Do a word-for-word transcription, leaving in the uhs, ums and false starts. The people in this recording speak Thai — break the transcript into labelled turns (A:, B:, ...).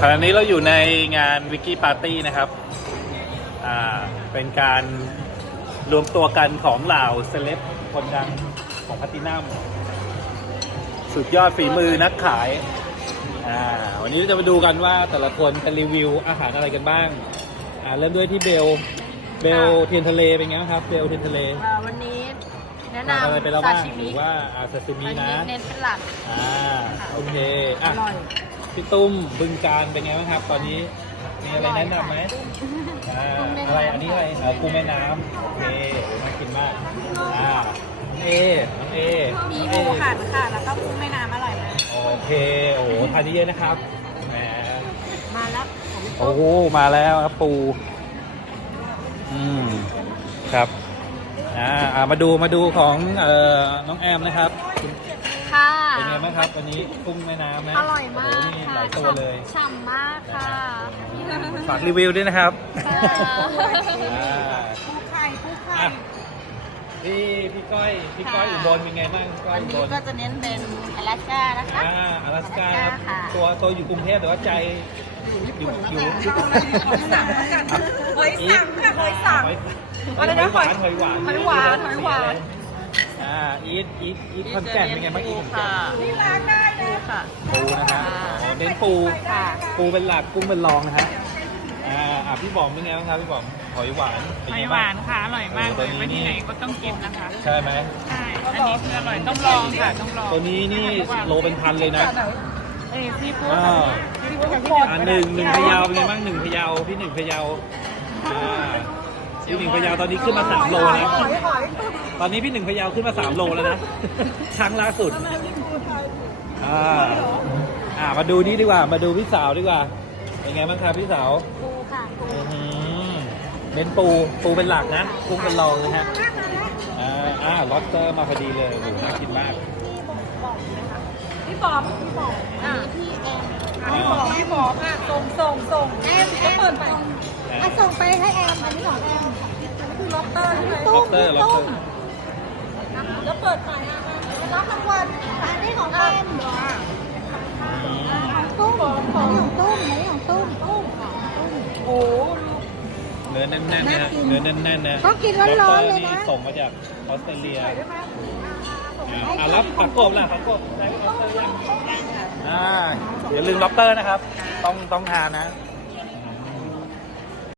A: ขณะนี้เราอยู่ในงานวิกกี้ปาร์ตี้นะครับอ่าเป็นการรวมตัวกันของเหล่าเซเลบคนดังของพัตินัมสุดยอดฝีมือนักขายอ่าวันนี้เราจะมาดูกันว่าแต่ละคนจะรีวิวอาหารอะไรกันบ้างอ่าเริ่มด้วยที่เบลเบลเทียนทะเลเป็นไงครับเบลเทียนทะเล
B: วันนี้แนะ
A: ทำอะไรไปแล้ว
B: นำ
A: บ้า
B: ซาง ชิ
A: ห
B: มิ
A: รือว่าอาซาซิมินะ
B: เน้นเป็นหลัก
A: อ่าโอเค
B: อ
A: อ่ะ
B: ร่อย
A: พี่ตุ้มบึงการเป็นไงบ้างครับ ตอนนี้มีอะไรแนะนำไหมอ่าอะไรอันนี้อะไรเอ่อกุ้งแม่น้ำโอเคน่ากินมากอ่าน้องเอน้องเอ
B: มี
A: น้อง
B: ปู
A: เอ
B: หันค่ะแล้วก็กุ้งแม่น้ำอร่อยมาก
A: โอเคโอ้โหทานเยอะๆนะครับแหม
B: มาแล้ว
A: โอ้โหมาแล้วครับปูอืมครับอ่าอ่ามาดูมาดูของเอ่อน้องแอมนะครับ
B: ค่ะ
A: เป็นไงบ้างครับวันนี้กุ้งแม่น้ำนะ
B: อร่อยมาก
A: โอ้โหนี่ห
B: ค่ะ
A: ลายตัวเลย
B: ฉ่ำมากค่ะ
A: ฝากรีวิวด้วยนะครับ
B: ค่ะ
A: อ่า
B: ปูไข่ปูไข่
A: อ่ะพี่พี่ก้อยพี่ก้อยอุบลเป็นไงบ้างก้อย
B: วัน
A: อุบ
B: นี้
A: ล
B: ก็จะเน้นเป็นอลาสก้านะคะ
A: อ่าอลาสก้าครับ
B: ค่ะ
A: ตัวตัวอยู่กรุงเทพแต่ว่าใจอยู่อยู่อยู่
B: หอยสังค่ะหอยสังค่ะหอยสัง อะไรนะ
A: หอยหวานหอยหวาน
B: หอยหวานหอยหวาน
A: อ่าอีทอีทอีทคอนแก่นเป็นไงบ้างอีทคอนแก่น
B: นี่ล้างได้เลยค่ะ
A: ปูนะฮะอ๋อเน้นปู
B: ค่ะ
A: ปูเป็นหลักกุ้งเป็นรองนะฮะอ่าอ่ะพี่บอมเป็นไงบ้างครับพี่บอมหอยหวานเป็
C: ห
A: ไง
C: อย
A: บ้ง
C: หวานค่ะ อร่อยมาก
A: เอ
C: เล
A: อย ตัว
C: ไป
A: นี้
C: ที่ไหน
A: นี่
C: ก็ต้องกินนะคะ
A: ใช่ไหม
C: ใช่ อันนี้คืออร่อยต้องลองค่ะ ต้องลอง
A: ตัวนี้นี่โลเป็นพันเลยนะ
C: เอ้ยซีฟู้ด
A: อ่า
C: ซีฟู้ดกับพี่
A: อ่าหนึ่งหนึ่งพะเยาเป็นไงบ้างหนึ่งพะเยาพี่หนึ่งพะเยาอ่าพี่หนึ่งพะเยาตอนนี้ขึ้นมาสามโลแล้วตอนนี้พี่หนึ่งพะเยาขึ้นมาสามโลแล้วนะครั้งล่าสุดอ่าอ่ามาดูนี่ดีกว่ามาดูพี่สาวดีกว่าเป็นไงบ้างครับพี่สาว
B: ปูค่ะปู
A: อื้อหือเน้นปูปูเป็นหลักนะกุ้งเป็นรองนะฮะอ่าอ่าล็อบสเตอร์มาพอดีเลยโอ้โหน่ากินมาก
B: พี่บอมพี่บอมอ่าพี่แอม
A: อ่า
B: พี่บอมพี่บอมอ่ะส่งส่งส่งแอมแอมเปิดไป
A: อ่า
B: อ่ะส่งไปให้แอมอันนี้ของแอมอันนี้คือล็อบสเตอร์ใช่ไหม
A: ล็อบสเตอร์ล็อบสเตอร์
B: แล้วเปิดไปนะรับรางวัลอันนี้ของแอมเหรอตุ้มของของตุ้มไหนของตุ้มตุ้มตุ้มโอ้
A: เนื้อแน่นๆนะฮะเนื้อแน่นๆนะ
B: ต้องกินร้อนๆเลยนะ
A: ส่งมาจากออสเตรเลียอ่ารับผักกบล่ะผักกบใช้ผักกบยังอ่าอย่าลืมล็อบสเตอร์นะครับ ต้องต้องทานนะ